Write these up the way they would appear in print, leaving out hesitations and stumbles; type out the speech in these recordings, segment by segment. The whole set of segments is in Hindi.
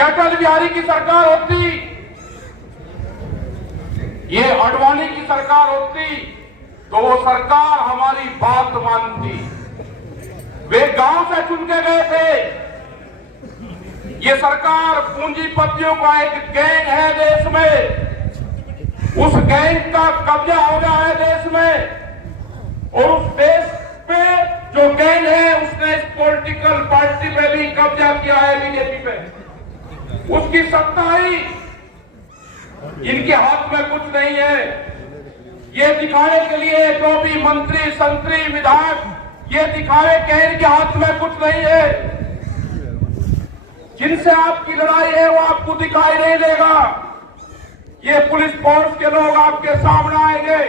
ये अटल बिहारी की सरकार होती, ये आडवाणी की सरकार होती तो वो सरकार हमारी बात मानती। वे गांव से चुन के गए थे। ये सरकार पूंजीपतियों का एक गैंग है देश में, उस गैंग का कब्जा हो गया है देश में, और उस देश पे जो गैंग है उसने इस पॉलिटिकल पार्टी पे भी कब्जा किया है, बीजेपी पे। उसकी सत्ता ही इनके हाथ में कुछ नहीं है। ये दिखाने के लिए जो भी मंत्री संतरी विधायक ये दिखावे कि इनके हाथ में कुछ नहीं है। जिनसे आपकी लड़ाई है वो आपको दिखाई नहीं देगा। ये पुलिस फोर्स के लोग आपके सामने आएंगे,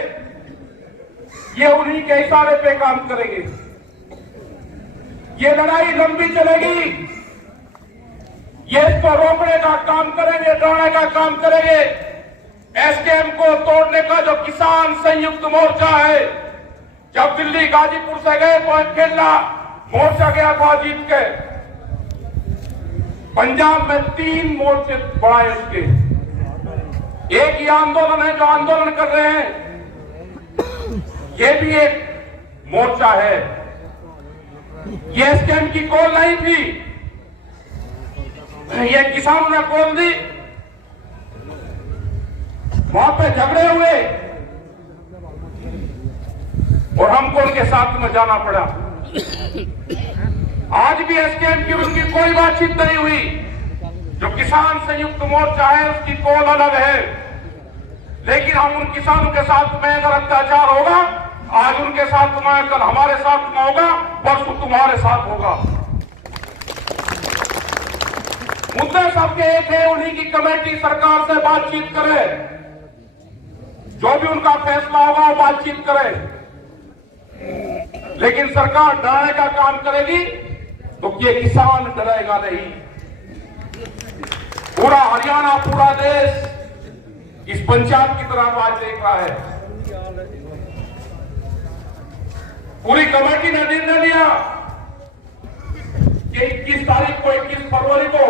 ये उन्हीं के इशारे पे काम करेंगे। ये लड़ाई लंबी चलेगी, ये इसको रोकने का काम करेंगे, डराने का काम करेंगे। एसकेएम को तोड़ने का जो किसान संयुक्त मोर्चा है, जब दिल्ली गाजीपुर से गए तो अकेला मोर्चा गया था जीत के। पंजाब में 3 मोर्चे बढ़ाए उसके। एक ही आंदोलन है जो आंदोलन कर रहे हैं, ये भी एक मोर्चा है। ये एसकेएम की कॉल नहीं थी, ये किसानों ने कॉल दी। वहां पे झगड़े हुए और हमको उनके साथ में जाना पड़ा। आज भी एसकेएम की उनकी कोई बातचीत नहीं हुई। जो किसान संयुक्त मोर्चा है उसकी कॉल अलग है, लेकिन हम उन किसानों के साथ में अगर अत्याचार होगा, आज उनके साथ में, कल हमारे साथ में होगा, परसों तुम्हारे साथ होगा। मुद्दे सबके एक है, उन्हीं की कमेटी सरकार से बातचीत करे, जो भी उनका फैसला होगा वो बातचीत करे। लेकिन सरकार डराने का काम करेगी तो ये किसान डरेगा नहीं। पूरा हरियाणा, पूरा देश इस पंचायत की तरफ आज देख रहा है। पूरी कमेटी ने निर्णय लिया कि 21 तारीख को, 21 फरवरी को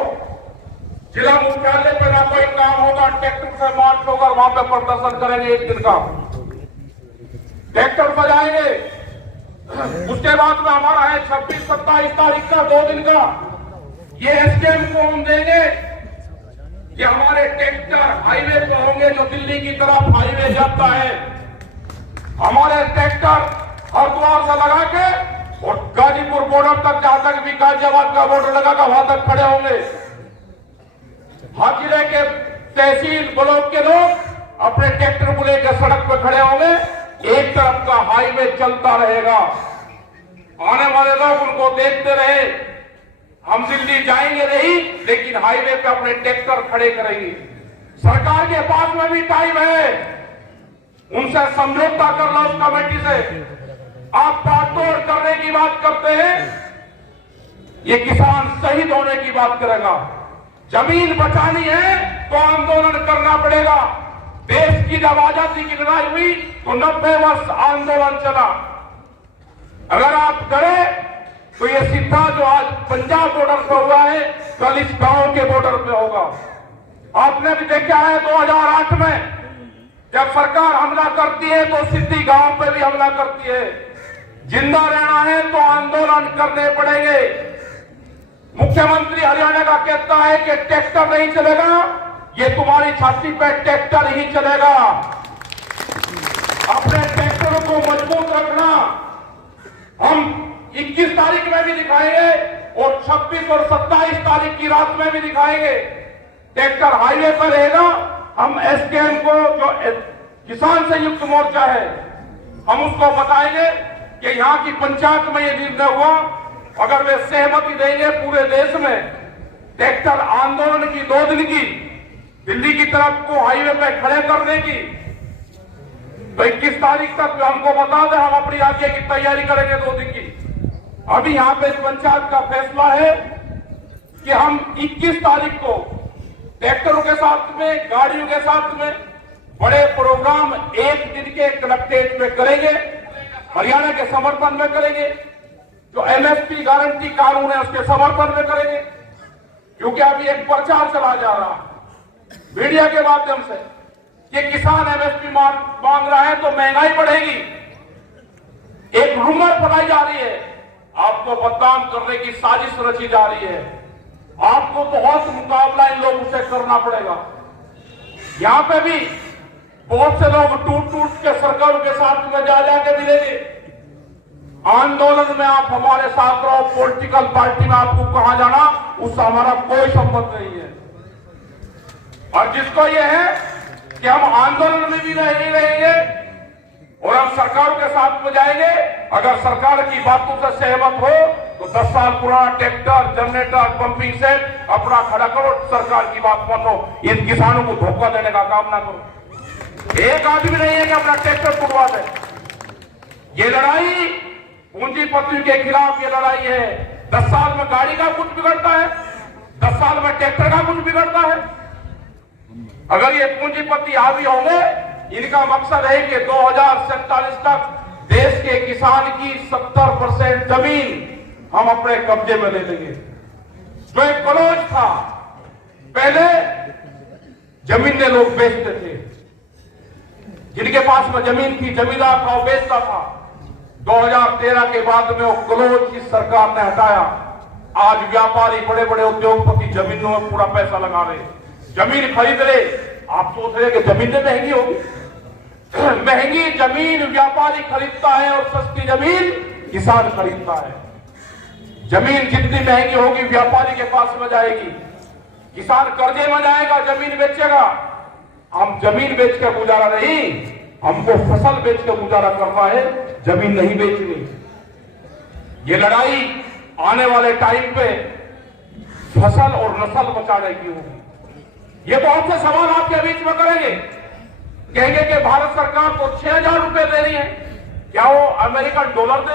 जिला मुख्यालय पे ना कोई काम होगा, ट्रैक्टर से मार्च होगा, वहां पे प्रदर्शन करेंगे। 1 दिन का ट्रैक्टर सजाएंगे। उसके बाद में हमारा है 26-27 तारीख का 2 दिन का। ये एसकेएम को हम देंगे कि हमारे ट्रैक्टर हाईवे पे होंगे, जो दिल्ली की तरफ हाईवे जाता है। हमारे ट्रैक्टर हरिद्वार से लगा के और गाजीपुर बॉर्डर तक, जहां तक भी गाजियाबाद का बॉर्डर लगा वहां तक खड़े होंगे। हर जिले के तहसील ब्लॉक के लोग अपने ट्रैक्टर को लेकर सड़क पर खड़े होंगे। एक तरफ का हाईवे चलता रहेगा, आने वाले लोग उनको देखते रहे। हम दिल्ली जाएंगे नहीं, लेकिन हाईवे पे अपने ट्रैक्टर खड़े करेंगे। सरकार के पास में भी टाइम है, उनसे समझौता कर लो उस कमेटी से। आप तोड़ करने की बात करते हैं, ये किसान शहीद होने की बात करेगा। जमीन बचानी है तो आंदोलन करना पड़ेगा। देश की जब आजादी की लड़ाई हुई तो 90 वर्ष आंदोलन चला। अगर आप डरे तो ये सीधा जो आज पंजाब बॉर्डर पर हुआ है, कल इस गांव के बॉर्डर पे होगा। आपने भी देखा है 2008 में जब सरकार हमला करती है तो सीधी गांव पे भी हमला करती है। जिंदा रहना है तो आंदोलन करने पड़ेंगे। मुख्यमंत्री हरियाणा का कहता है कि ट्रैक्टर नहीं चलेगा, ये तुम्हारी छाती पे ट्रैक्टर ही चलेगा। अपने ट्रैक्टरों को मजबूत रखना। हम 21 तारीख में भी दिखाएंगे और 26 और 27 तारीख की रात में भी दिखाएंगे। ट्रैक्टर हाईवे पर रहेगा। हम एसकेएम को, जो किसान संयुक्त मोर्चा है, हम उसको बताएंगे कि यहाँ की पंचायत में ये निर्णय हुआ। अगर वे सहमति देंगे पूरे देश में ट्रैक्टर आंदोलन की 2 दिन की, दिल्ली की तरफ को हाईवे पे खड़े करने की, तो 21 तारीख तक हमको बता दें, हम अपनी आगे की तैयारी करेंगे 2 दिन की। अभी यहाँ पे इस पंचायत का फैसला है कि हम 21 तारीख को ट्रैक्टरों के साथ में, गाड़ियों के साथ में बड़े प्रोग्राम 1 दिन के कलेक्ट्रेट में करेंगे, हरियाणा के समर्थन में करेंगे। जो एमएसपी गारंटी कानून है उसके समर्थन में करेंगे। क्योंकि अभी एक प्रचार चला जा रहा है मीडिया के माध्यम से कि किसान एमएसपी मांग रहा है तो महंगाई बढ़ेगी। एक रूमर फैलाई जा रही है, आपको बदनाम करने की साजिश रची जा रही है। आपको बहुत मुकाबला इन लोगों से करना पड़ेगा। यहां पे भी बहुत से लोग टूट टूट के सरकारों के साथ में जा जाके मिलेंगे। आंदोलन में आप हमारे साथ रहो, पॉलिटिकल पार्टी में आपको कहां जाना उससे हमारा कोई संबंध नहीं है। और जिसको ये है कि हम आंदोलन में भी नहीं रहेंगे और हम सरकारों के साथ में जाएंगे, अगर सरकार की बातों से सहमत हो तो 10 साल पुराना ट्रैक्टर, जनरेटर, पंपिंग सेट अपना खड़ा करो, सरकार की बात मानो। इन किसानों को धोखा देने का काम ना करो। एक आदमी नहीं है कि अपना ट्रैक्टर टूटवा दे। ये लड़ाई पूंजीपतियों के खिलाफ ये लड़ाई है। 10 साल में गाड़ी का कुछ बिगड़ता है, 10 साल में ट्रैक्टर का कुछ बिगड़ता है। अगर ये पूंजीपति हावी होंगे, इनका मकसद है कि 2047 तक देश के किसान की 70% जमीन हम अपने कब्जे में ले लेंगे। जो एक कॉलेज था, पहले जमीनें लोग बेचते थे, जिनके पास में जमीन थी, जमींदार था, वो बेचता था। 2013 के बाद में वो क्लोज की सरकार ने हटाया। आज व्यापारी, बड़े बड़े उद्योगपति जमीनों में पूरा पैसा लगा रहे, जमीन खरीद रहे। आप सोच रहे कि जमीनें महंगी होगी? महंगी जमीन व्यापारी खरीदता है और सस्ती जमीन किसान खरीदता है। जमीन जितनी महंगी होगी व्यापारी के पास में जाएगी, किसान कर्जे में जाएगा, जमीन बेचेगा। हम जमीन बेच के गुजारा नहीं, हमको फसल बेच के गुजारा करना है, जमीन नहीं बेचनी। ये लड़ाई आने वाले टाइम पे फसल और नस्ल बचाने की होगी। ये बहुत से सवाल आपके बीच में करेंगे, कहेंगे कि भारत सरकार तो 6,000 रुपए दे रही है, क्या वो अमेरिकन डॉलर